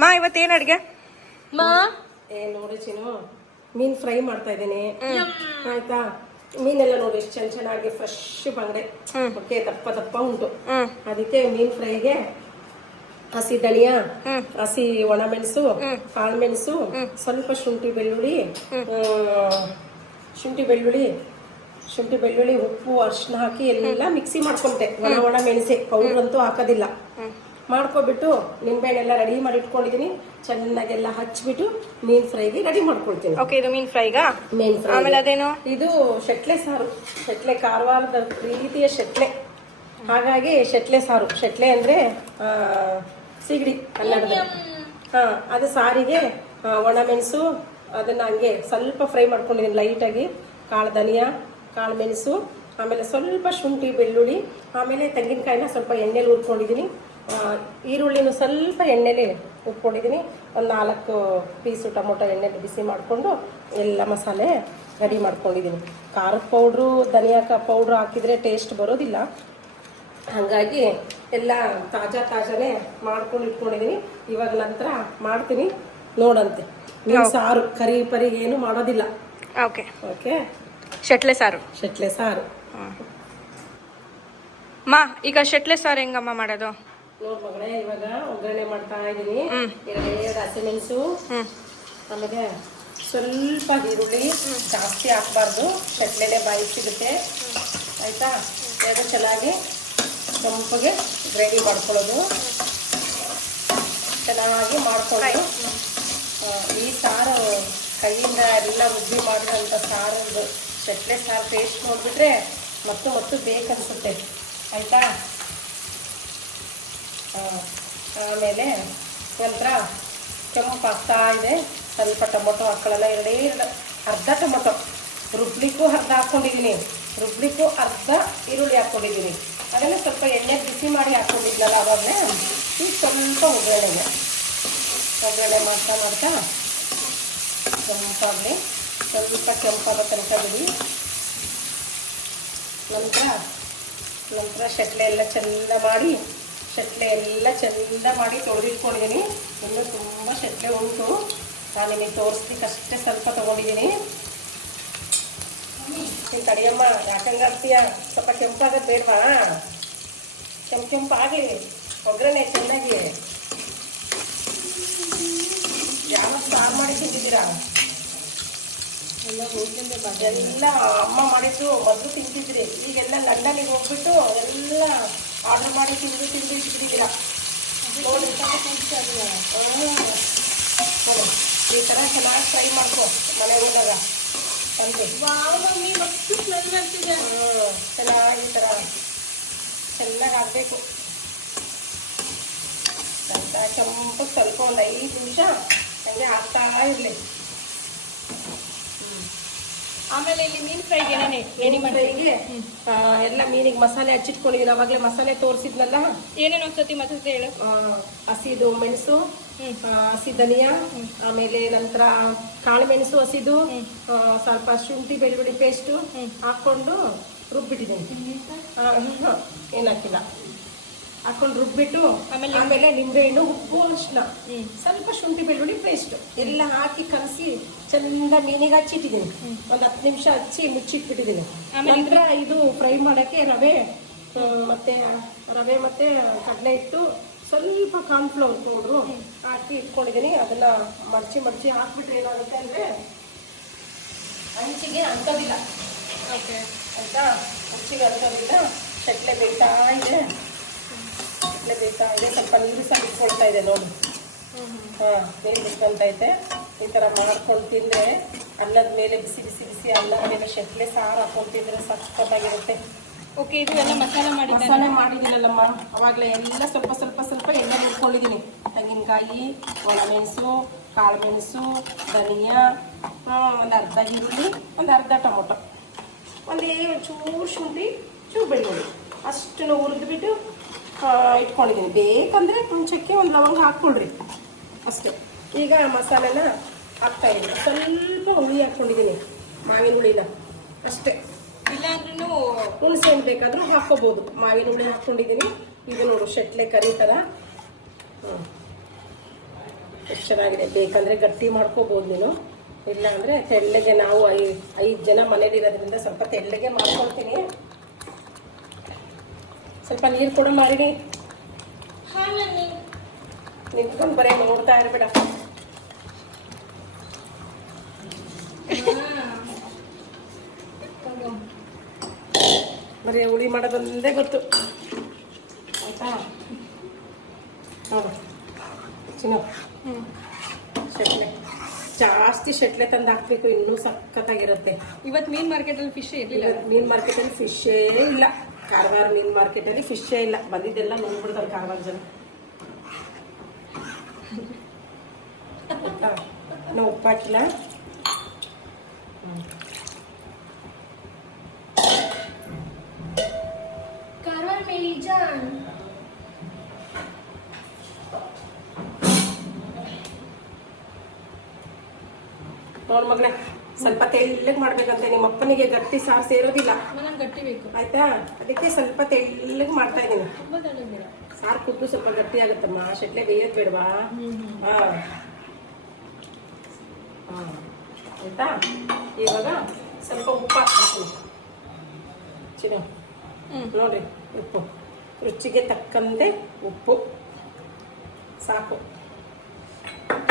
ಮಾ ಇವತ್ತೇನು ಅಡುಗೆ ಮಾ? ನೋಡಿ ಚಿನ್ನು, ಮೀನ್ ಫ್ರೈ ಮಾಡ್ತಾ ಇದ್ದೀನಿ. ಆಯ್ತಾ, ಮೀನೆಲ್ಲ ನೋಡಿ ಎಷ್ಟು ಚೆನ್ನಾಗಿ ಫ್ರೆಶ್ ಬಂಗಡೆ ಓಕೆ, ದಪ್ಪ ದಪ್ಪ ಉಂಟು. ಅದಕ್ಕೆ ಮೀನ್ ಫ್ರೈಗೆ ಹಸಿ ಧನಿಯಾ, ಹಸಿ ಒಣಮೆಣಸು, ಕಾಳುಮೆಣಸು, ಸ್ವಲ್ಪ ಶುಂಠಿ ಬೆಳ್ಳುಳ್ಳಿ, ಉಪ್ಪು, ಅರಿಶಿನ ಹಾಕಿ ಎಲ್ಲ ಮಿಕ್ಸಿ ಮಾಡ್ಕೊಂಡೆ. ಒಣ ಮೆಣಸೆ ಪೌಡರ್ ಅಂತೂ ಹಾಕೋದಿಲ್ಲ. ಮಾಡ್ಕೊಬಿಟ್ಟು ನಿಂಬೆಹಣ್ಣೆಲ್ಲ ರೆಡಿ ಮಾಡಿ ಇಟ್ಕೊಂಡಿದ್ದೀನಿ. ಚೆನ್ನಾಗೆಲ್ಲ ಹಚ್ಬಿಟ್ಟು ಮೀನ್ ಫ್ರೈಗೆ ರೆಡಿ ಮಾಡ್ಕೊಳ್ತೀನಿ. ಓಕೆ, ಇದು ಮೀನ್ ಫ್ರೈಗಾ? ಮೀನ್ ಫ್ರೈ. ಆಮೇಲೆ ಅದೇನು? ಇದು ಶೆಟ್ಲೆ ಸಾರು. ಶೆಟ್ಲೆ ಕಾರವಾರದ ಪ್ರೀತಿಯ ಶೆಟ್ಲೆ, ಹಾಗಾಗಿ ಶೆಟ್ಲೆ ಸಾರು. ಶೆಟ್ಲೆ ಅಂದ್ರೆ ಸಿಗಡಿ ಕನ್ನಡದಲ್ಲಿ. ಅದು ಸಾರಿಗೆ ಒಣಮೆಣಸು ಅದನ್ನ ಹಂಗೆ ಸ್ವಲ್ಪ ಫ್ರೈ ಮಾಡ್ಕೊಂಡಿದ್ದೀನಿ ಲೈಟಾಗಿ. ಕಾಳು ಧನಿಯಾ, ಕಾಳು ಮೆಣಸು, ಆಮೇಲೆ ಸ್ವಲ್ಪ ಶುಂಠಿ ಬೆಳ್ಳುಳ್ಳಿ, ಆಮೇಲೆ ತೆಂಗಿನಕಾಯಿನ ಸ್ವಲ್ಪ ಎಣ್ಣೆಲಿ ಹುರ್ಕೊಂಡಿದ್ದೀನಿ. ಈರುಳ್ಳಿನೂ ಸ್ವಲ್ಪ ಎಣ್ಣೆಲಿ ಹುರ್ಕೊಂಡಿದ್ದೀನಿ. ಒಂದು 4 ಪೀಸು ಟೊಮೊಟೊ ಎಣ್ಣೆಲಿ ಬಿಸಿ ಮಾಡಿಕೊಂಡು ಎಲ್ಲ ಮಸಾಲೆ ರೆಡಿ ಮಾಡ್ಕೊಂಡಿದ್ದೀನಿ. ಖಾರದ ಪೌಡ್ರು, ಧನಿಯಾ ಪೌಡ್ರು ಹಾಕಿದರೆ ಟೇಸ್ಟ್ ಬರೋದಿಲ್ಲ. ಹಾಗಾಗಿ ಎಲ್ಲ ತಾಜಾನೇ ಮಾಡ್ಕೊಂಡು ಇಟ್ಕೊಂಡಿದ್ದೀನಿ. ಇವಾಗ ನಂತರ ಮಾಡ್ತೀನಿ, ನೋಡಂತೆ. ನೀವು ಸಾರು ಕರಿ ಪರಿ ಏನು ಮಾಡೋದಿಲ್ಲ. ಓಕೆ ಓಕೆ, ಶೆಟ್ಲೆ ಸಾರು. ಮಾ, ಈಗ ಶೆಟ್ಲೆ ಸಾರು ಹೆಂಗಮ್ಮ ಮಾಡೋದು? ನೋಡ್ ಮಗಳೇ, ಇವಾಗ ಒಗ್ಗರಣೆ ಮಾಡ್ತಾ ಇದ್ದೀನಿ. 2 ಹಸಿಮೆಣಸು, ಆಮೇಲೆ ಸ್ವಲ್ಪ ಈರುಳ್ಳಿ, ಜಾಸ್ತಿ ಹಾಕ್ಬಾರ್ದು, ಶೆಟ್ಲೆನೆ ಬಾಯಿ ಸಿಗುತ್ತೆ. ಆಯ್ತಾ, ಎರಡು ಚೆನ್ನಾಗಿ ಕೆಂಪಗೆ ಗ್ರೇವಿ ಮಾಡ್ಕೊಳ್ಳೋದು. ಚೆನ್ನಾಗಿ ಮಾಡ್ಕೊಂಡು ಈ ಸಾರು ಕೈಯಿಂದ ಎಲ್ಲ ರುಬ್ಬಿ ಮಾಡಿರೋಂಥ ಸಾರು, ಶೆಟ್ಲೆ ಸಾರು ಟೇಸ್ಟ್ ನೋಡಿಬಿಟ್ರೆ ಮತ್ತು ಬೇಕನ್ಸುತ್ತೆ. ಆಯಿತಾ, ಆಮೇಲೆ ನಂತರ ಕೆಂಪಾಗ್ತಾ ಇದೆ. ಸ್ವಲ್ಪ ಟೊಮೊಟೊ ಹಾಕೊಳ್ಳಲ್ಲ, ಅರ್ಧ ಟೊಮೊಟೊ ರುಬ್ಲಿಕ್ಕೂ ಅರ್ಧ ಹಾಕ್ಕೊಂಡಿದ್ದೀನಿ, ಅರ್ಧ ಈರುಳ್ಳಿ ಹಾಕ್ಕೊಂಡಿದ್ದೀನಿ. ಅದನ್ನು ಸ್ವಲ್ಪ ಎಣ್ಣೆ ಬಿಸಿ ಮಾಡಿ ಹಾಕ್ಕೊಂಡಿದ್ನಲ್ಲ ಅವಾಗಲೇ. ಈಗ ಸ್ವಲ್ಪ ಒಗ್ಗರಣೆ ಮಾಡ್ತಾ ಕೆಂಪಾಗಲಿ, ಸ್ವಲ್ಪ ಕೆಂಪಾಗೋ ತನಕ ಬಿಡಿ. ನಂತರ ಶೆಟ್ಲೆ ಎಲ್ಲ ಚೆಂದ ಮಾಡಿ ತೊಳೆದಿಟ್ಕೊಂಡಿದ್ದೀನಿ. ಇನ್ನೂ ತುಂಬ ಶೆಟ್ಲೆ ಉಂಟು, ನಾನು ನಿಮಗೆ ತೋರಿಸ್ಲಿಕ್ಕೆ ಅಷ್ಟೇ ಸ್ವಲ್ಪ ತೊಗೊಂಡಿದ್ದೀನಿ. ನೀನು ಕಡಿಯಮ್ಮ, ಯಾಕಂಗಾಗ್ತೀಯ? ಸ್ವಲ್ಪ ಕೆಂಪಾಗೋದು ಬೇಡವಾ? ಕೆಂಪಾಗಲಿ ಒಗ್ಗರಣೆ ಚೆನ್ನಾಗಿ. ಯಾವ ಸಾರು ಮಾಡಿ ತಿಂತಿದ್ದೀರಾ? ಎಲ್ಲ ಅಮ್ಮ ಮಾಡಿದ್ದು ಮೊದಲು ತಿಂತಿದ್ರಿ. ಈಗೆಲ್ಲ ಲಂಡನ್ನಿಗೆ ಹೋಗ್ಬಿಟ್ಟು ಎಲ್ಲ ಆರ್ಡರ್ ಮಾಡಿ ತಿಂದಿದ್ದೀರಾ. ಈ ಥರ ಚೆನ್ನಾಗಿ ಫ್ರೈ ಮಾಡ್ಕೊ ಮನೆಗೆ ಹೋದಾಗ. ಚೆನ್ನಾಗಿ ಈ ಥರ ಚೆನ್ನಾಗಿ ಹಾಕಬೇಕು. ಕೆಂಪು ಸ್ವಲ್ಪ ಒಂದು 5 ನಿಮಿಷ ಹಂಗೆ ಹಾಕ್ತಾ ಇರಲಿ. ಆಮೇಲೆ ಇಲ್ಲಿ ಮೀನ್ ಫ್ರೈಗೆ ಫ್ರೈಗೆ ಎಲ್ಲ ಮೀನಿಗೆ ಮಸಾಲೆ ಹಚ್ಚಿಟ್ಕೊಂಡಿದ್ದೀನಿ. ಅವಾಗಲೇ ಮಸಾಲೆ ತೋರಿಸಿದ್ನಲ್ಲ. ಏನೇನು ಒಂದ್ಸತಿ ಮತ್ತೆ ಹೇಳು. ಹಸಿದು ಮೆಣಸು, ಹಸಿ ಧನಿಯಾ, ಆಮೇಲೆ ನಂತರ ಕಾಳು ಮೆಣಸು ಹಸಿದು, ಸ್ವಲ್ಪ ಶುಂಠಿ ಬೆಳ್ಳುಳ್ಳಿ ಪೇಸ್ಟು ಹಾಕ್ಕೊಂಡು ರುಬ್ಬಿಟ್ಟಿದ್ದೀನಿ. ಏನಾಕಿಲ್ಲ, ಹಾಕೊಂಡು ರುಬ್ಬಿಟ್ಟು ಆಮೇಲೆ ನಿಂಬೆಹಣ್ಣು, ಉಪ್ಪು, ಅರಿಶಿನ, ಸ್ವಲ್ಪ ಶುಂಠಿ ಬೆಳ್ಳುಳ್ಳಿ ಪೇಸ್ಟ್ ಎಲ್ಲ ಹಾಕಿ ಕಲಸಿ ಚಂದ ಮೀನಿಗೆ ಹಚ್ಚಿಟ್ಟಿದ್ದೀನಿ. ಒಂದು 10 ನಿಮಿಷ ಹಚ್ಚಿ ಮುಚ್ಚಿಟ್ಬಿಟ್ಟಿದ್ದೀನಿ. ನಂತರ ಇದು ಫ್ರೈ ಮಾಡೋಕ್ಕೆ ರವೆ ಮತ್ತೆ ಕಡಲೆ ಹಿಟ್ಟು, ಸ್ವಲ್ಪ ಕಾರ್ನ್ಫ್ಲವರ್ ಪೌಡ್ರು ಹಾಕಿ ಇಟ್ಕೊಂಡಿದ್ದೀನಿ. ಅದನ್ನ ಮಡಚಿ ಹಾಕ್ಬಿಟ್ರೆ ಏನಾಗುತ್ತೆ ಅಂದರೆ ಹಂಚಿಗೆ ಅಂಟೋದಿಲ್ಲ. ಓಕೆ ಆಯಿತಾ, ಹಂಚಿಗೆ ಅಂಟೋದಿಲ್ಲ. ಶೆಟ್ಲೆ ಬೇಯ್ತಾ ಇದೆ. ಸ್ವಲ್ಪ ನೀರು ಸಹ ಇಟ್ಕೊಳ್ತಾ ಇದೆ ನೋಡಿ. ನೀರು ಇಟ್ಕೊಂತೈತೆ. ಈ ಥರ ಮಾಡ್ಕೊಂಡು ತಿಂದರೆ ಅನ್ನದ ಮೇಲೆ ಬಿಸಿ ಅನ್ನ ಮೇಲೆ ಶೆಟ್ಲೆ ಸಾರು ಹಾಕೊಂಡು ತಿಂದರೆ ಸಖತ್ತಾಗಿರುತ್ತೆ. ಓಕೆ, ಇದು ಎಲ್ಲ ಮಸಾಲೆ ಮಾಡಿದ್ದೀನಲ್ಲಮ್ಮ ಅವಾಗಲೇ. ಎಲ್ಲ ಸ್ವಲ್ಪ ಎಣ್ಣೆ ಇಟ್ಕೊಂಡಿದ್ದೀನಿ. ತೆಂಗಿನಕಾಯಿ, ಒಣಮೆಣಸು, ಕಾಳುಮೆಣಸು, ಧನಿಯಾ, ಒಂದು ಅರ್ಧ ಈರುಳ್ಳಿ, ಒಂದು ಅರ್ಧ ಟೊಮೊಟೊ, ಚೂರು ಶುಂಠಿ, ಚೂರು ಬೆಳ್ಳುಳ್ಳಿ ಅಷ್ಟನ್ನು ಹುರಿದ್ಬಿಟ್ಟು ಇಟ್ಕೊಂಡಿದ್ದೀನಿ. ಬೇಕಂದರೆ ಮುಂಚಕ್ಕೆ ಒಂದು ಲವಂಗ ಹಾಕ್ಕೊಳ್ರಿ ಅಷ್ಟೇ. ಈಗ ಮಸಾಲೆನ ಹಾಕ್ತಾಯಿದ್ದೀನಿ. ಸ್ವಲ್ಪ ಹುಳಿ ಹಾಕ್ಕೊಂಡಿದ್ದೀನಿ, ಮಾವಿನ ಹುಳಿನ ಅಷ್ಟೇ. ಇಲ್ಲಾಂದ್ರೂ ಹುಣಸೆಹಣ್ಣು ಬೇಕಾದರೂ ಹಾಕ್ಕೋಬೋದು. ಮಾವಿನ ಹುಳಿ ಹಾಕ್ಕೊಂಡಿದ್ದೀನಿ. ಇದು ನೋಡು ಶೆಟ್ಲೆ ಕರಿ ಥರ ಎಷ್ಟು ಚೆನ್ನಾಗಿದೆ. ಬೇಕಂದರೆ ಗಟ್ಟಿ ಮಾಡ್ಕೋಬೋದು ನೀನು, ಇಲ್ಲ ಅಂದರೆ ತೆಳ್ಳಗೆ. ನಾವು 5 ಜನ ಮನೇಲಿರೋದ್ರಿಂದ ಸ್ವಲ್ಪ ತೆಳ್ಳಗೆ ಮಾಡ್ಕೊಳ್ತೀನಿ. ಸ್ವಲ್ಪ ನೀರು ಕೂಡ ಮಾಡಿ ನಿಂತ್ಕೊಂಡು ಬರೀ ನೋಡ್ತಾ ಇರಬೇಡ. ಬರೀ ಹುಳಿ ಮಾಡೋದೊಂದೇ ಗೊತ್ತು ಆಯ್ತಾ. ನೋಡು ಚಿನ್ನ, ಶೆಟ್ಲೆ ಜಾಸ್ತಿ ಶೆಟ್ಲೆ ತಂದು ಹಾಕ್ಬೇಕು, ಇನ್ನೂ ಸಖತ್ತಾಗಿರುತ್ತೆ. ಇವತ್ತು ಮೀನ್ ಮಾರ್ಕೆಟಲ್ಲಿ ಫಿಶ್ ಇರಲಿಲ್ಲ. ಮೀನ್ ಮಾರ್ಕೆಟಲ್ಲಿ ಫಿಶೇ ಇಲ್ಲ. ಕಾರವಾರ ಮೀನ್ ಮಾರ್ಕೆಟಲ್ಲಿ ಫಿಶೇ ಇಲ್ಲ. ಬಂದಿದ್ದೆಲ್ಲ ನೋಡ್ಬಿಡ್ತಾರೆ ಕಾರವಾರ ಜನ. ನಾವು ಉಪ್ಪು ಹಾಕಿಲ್ಲ. ನೋಡ್ ಮಗನೇ, ಸ್ವಲ್ಪ ತೆಳ್ಳಗೆ ಮಾಡ್ಬೇಕಂತೆ. ನಿಮ್ಮ ಅಪ್ಪನಿಗೆ ಗಟ್ಟಿ ಸಾರು ಸೇರೋದಿಲ್ಲ, ನನಗೆ ಗಟ್ಟಿ ಬೇಕು ಆಯ್ತಾ. ಅದಕ್ಕೆ ಸ್ವಲ್ಪ ತೆಳ್ಳಗೆ ಮಾಡ್ತಾ ಇದ್ದೀನಿ. ತುಂಬ ತಳ್ಳಬೇಡ, ಸಾರು ಕುದ್ದು ಸ್ವಲ್ಪ ಗಟ್ಟಿ ಆಗುತ್ತಮ್ಮ. ಶೆಟ್ಲೆ ಬೇಯೋದು ಬೇಡವಾ? ಹಾಂ ಹಾಂ ಆಯ್ತಾ. ಇವಾಗ ಸ್ವಲ್ಪ ಉಪ್ಪು ಹಾಕ್ತೀನಿ ಚಿನ್ನ. ನೋಡಿರಿ, ಉಪ್ಪು ರುಚಿಗೆ ತಕ್ಕಂತೆ ಉಪ್ಪು ಸಾಕು.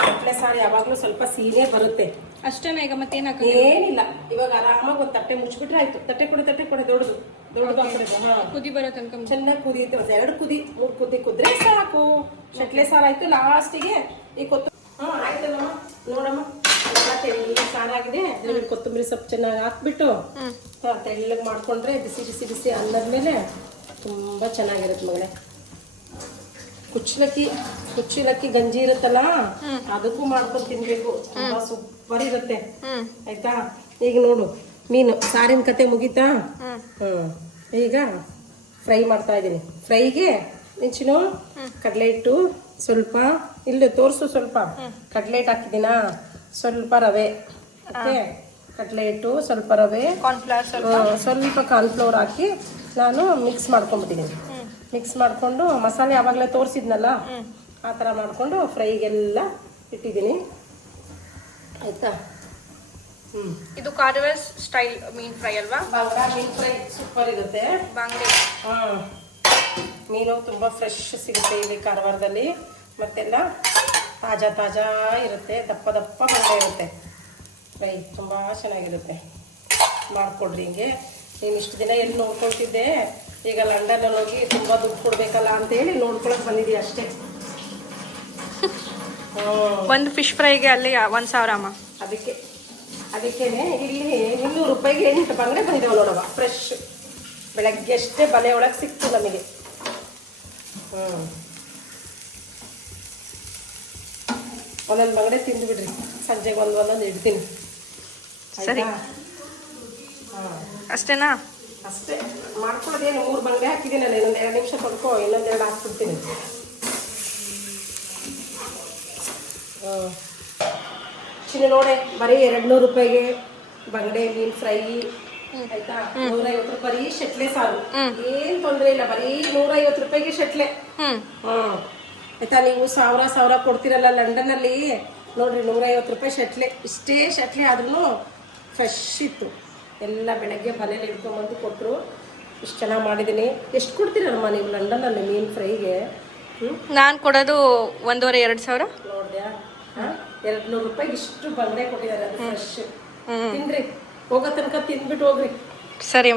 ಶೆಟ್ಲೆ ಸಾರು ಯಾವಾಗಲೂ ಸ್ವಲ್ಪ ಸೀರೆ ಬರುತ್ತೆ ಅಷ್ಟೇನಾ? ಈಗ ಮತ್ತೇನು ಹಾಕ? ಏನಿಲ್ಲ, ಇವಾಗ ಆರಾಮಾಗಿ ಒಂದು ತಟ್ಟೆ ಮುಚ್ಚಿಬಿಟ್ರೆ ಆಯ್ತು. ತಟ್ಟೆ ಕೊಡ ದೊಡ್ಡದು ಹಾಂ. ಕುದಿ ಬರೋ ತನಕ ಚೆನ್ನಾಗಿ ಕುದಿಯುತ್ತೆ. ಒಂದು 2 ಕುದಿ 3 ಕುದಿ ಕುದ್ರೆ ಸಾಕು. ಶೆಟ್ಲೆ ಸಾರು ಆಯ್ತು. ಲಾಸ್ಟಿಗೆ ಈ ಕೊತ್ತಂಬರಿ. ಹಾಂ ಆಯ್ತಲ್ಲಮ್ಮ, ನೋಡಮ್ಮ ತೆಳ್ಳಗೆ ಸಾರಾಗಿದೆ. ಅದ್ರಲ್ಲಿ ಕೊತ್ತಂಬರಿ ಸೊಪ್ಪು ಚೆನ್ನಾಗಿ ಹಾಕ್ಬಿಟ್ಟು ತೆಳ್ಳಗೆ ಮಾಡ್ಕೊಂಡ್ರೆ ಬಿಸಿ ಬಿಸಿ ಬಿಸಿ ಅನ್ನದ ಮೇಲೆ ತುಂಬ ಚೆನ್ನಾಗಿರುತ್ತೆ ಮಗಳೇ. ಕುಚ್ಚಲಕ್ಕಿ ಗಂಜಿ ಇರುತ್ತಲ್ಲ, ಅದಕ್ಕೂ ಮಾಡ್ಕೊಂಡು ತಿನ್ಬೇಕು, ತುಂಬಾ ಸೂಪರ್ ಇರುತ್ತೆ ಆಯ್ತಾ. ಈಗ ನೋಡು, ಮೀನು ಸಾರಿನ ಕತೆ ಮುಗೀತಾ? ಈಗ ಫ್ರೈ ಮಾಡ್ತಾ ಇದ್ದೀನಿ. ಫ್ರೈಗೆ ನಿಂಚಿನು ಕಡಲೆ ಹಿಟ್ಟು ಸ್ವಲ್ಪ, ಇಲ್ಲಿ ತೋರಿಸು, ಸ್ವಲ್ಪ ಕಡಲೆ ಹಿಟ್ಟು ಹಾಕಿದ್ದೀನಾ, ಸ್ವಲ್ಪ ರವೆ, ಓಕೆ, ಕಡಲೆ ಹಿಟ್ಟು ಸ್ವಲ್ಪ ರವೆ, ಸ್ವಲ್ಪ ಕಾರ್ನ್ಫ್ಲೋರ್ ಹಾಕಿ ನಾನು ಮಿಕ್ಸ್ ಮಾಡ್ಕೊಂಡ್ಬಿಟ್ಟಿದ್ದೀನಿ. ಮಿಕ್ಸ್ ಮಾಡಿಕೊಂಡು ಮಸಾಲೆ ಯಾವಾಗಲೇ ತೋರಿಸಿದ್ನಲ್ಲ ಆ ಥರ ಮಾಡಿಕೊಂಡು ಫ್ರೈಗೆಲ್ಲ ಇಟ್ಟಿದ್ದೀನಿ ಆಯಿತಾ. ಇದು ಕಾರವಾರ ಸ್ಟೈಲ್ ಮೀನ್ ಫ್ರೈ ಅಲ್ವಾ? ಬಾಂಗ್ಡಾ ಮೀನ್ ಫ್ರೈ ಸೂಪರ್ ಇರುತ್ತೆ. ಬಾಂಗ್ಡೆ ಮೀನು ತುಂಬ ಫ್ರೆಶ್ ಸಿಗುತ್ತೆ ಇಲ್ಲಿ ಕಾರವಾರದಲ್ಲಿ. ಮತ್ತೆಲ್ಲ ತಾಜಾ ಇರುತ್ತೆ, ದಪ್ಪ ಬಂಡೆ ಇರುತ್ತೆ. ಫ್ರೈ ತುಂಬ ಚೆನ್ನಾಗಿರುತ್ತೆ. ಮಾಡಿಕೊಡ್ರಿ ಹಿಂಗೆ. ನೀನು ಇಷ್ಟು ದಿನ ಎಲ್ಲಿ ನೋಡ್ಕೊಳ್ತಿದ್ದೆ, ಈಗ ಲಂಡನಲ್ಲಿ ಹೋಗಿ ತುಂಬ ದುಡ್ಡು ಕೊಡ್ಬೇಕಲ್ಲ ಅಂತೇಳಿ ನೋಡ್ಕೊಳಕ್ ಬಂದಿದ್ದೀವಿ ಅಷ್ಟೇ. ಒಂದು ಫಿಶ್ ಫ್ರೈಗೆ ಅಲ್ಲಿ 1,000 ಅಮ್ಮ. ಅದಕ್ಕೇನೆ ಇಲ್ಲಿ 200 ರೂಪಾಯಿಗೆ 8 ಬಂಗಡೆ ಬಂದಿದ್ದಾವೆ ನೋಡವ, ಫ್ರೆಶ್. ಬೆಳಗ್ಗೆ ಅಷ್ಟೇ ಬಲೆ ಒಳಗೆ ಸಿಕ್ತು ನಮಗೆ. ಒಂದೊಂದು ಬಂಗಡೆ ತಿಂದು ಬಿಡ್ರಿ, ಸಂಜೆಗೆ ಒಂದೊಂದು ಇಡ್ತೀನಿ. ಸರಿ, ಅಷ್ಟೇನಾ? ಅಷ್ಟೇ ಮಾಡ್ಕೊಳ್ಳೋದೇನು. 3 ಬಂಗಡೆ ಹಾಕಿದ್ದೀನಲ್ಲ, ಇನ್ನೊಂದು 2 ನಿಮಿಷ ತೊಡ್ಕೊ, ಇನ್ನೊಂದು 2 ಹಾಕ್ಬಿಡ್ತೀನಿ. ಚಿನ್ನ ನೋಡೆ, ಬರೀ 200 ರೂಪಾಯಿಗೆ ಬಂಗಡೆ ಮೀನ್ ಫ್ರೈ ಆಯ್ತಾ. 150 ರೂಪಾಯಿ ಶೆಟ್ಲೆ ಸಾರು, ಏನ್ ತೊಂದರೆ ಇಲ್ಲ. ಬರೀ 150 ರೂಪಾಯಿಗೆ ಶೆಟ್ಲೆ. ಆಯ್ತಾ. ನೀವು 1,000 ಕೊಡ್ತೀರಲ್ಲ ಲಂಡನ್ ಅಲ್ಲಿ, ನೋಡ್ರಿ 150 ರೂಪಾಯಿ ಶೆಟ್ಲೆ. ಇಷ್ಟೇ ಶೆಟ್ಲೆ ಆದ್ರೂ ಫ್ರೆಶ್ ಇತ್ತು. ಎಲ್ಲ ಬೆಳಗ್ಗೆ ಮನೇಲಿ ಇಟ್ಕೊಂಡ್ಬಂದು ಕೊಟ್ಟರು. ಇಷ್ಟು ಚೆನ್ನಾಗಿ ಮಾಡಿದ್ದೀನಿ. ಎಷ್ಟು ಕೊಡ್ತೀರಮ್ಮ ನೀವು ಲಂಡನಲ್ಲಿ ಮೀನ್ ಫ್ರೈಗೆ? ನಾನು ಕೊಡೋದು 1,500-2,000 ನೋಡಿದ್ಯಾ. 200 ರೂಪಾಯಿಗೆ ಇಷ್ಟು ಬಂಗಡೆ ಕೊಟ್ಟಿದ್ದಾರೆ. ಅದು ಫ್ರೆಶ್. ತಿನ್ರಿ, ಹೋಗೋ ತನಕ ತಿಂದ್ಬಿಟ್ಟು ಹೋಗ್ರಿ. ಸರಿ.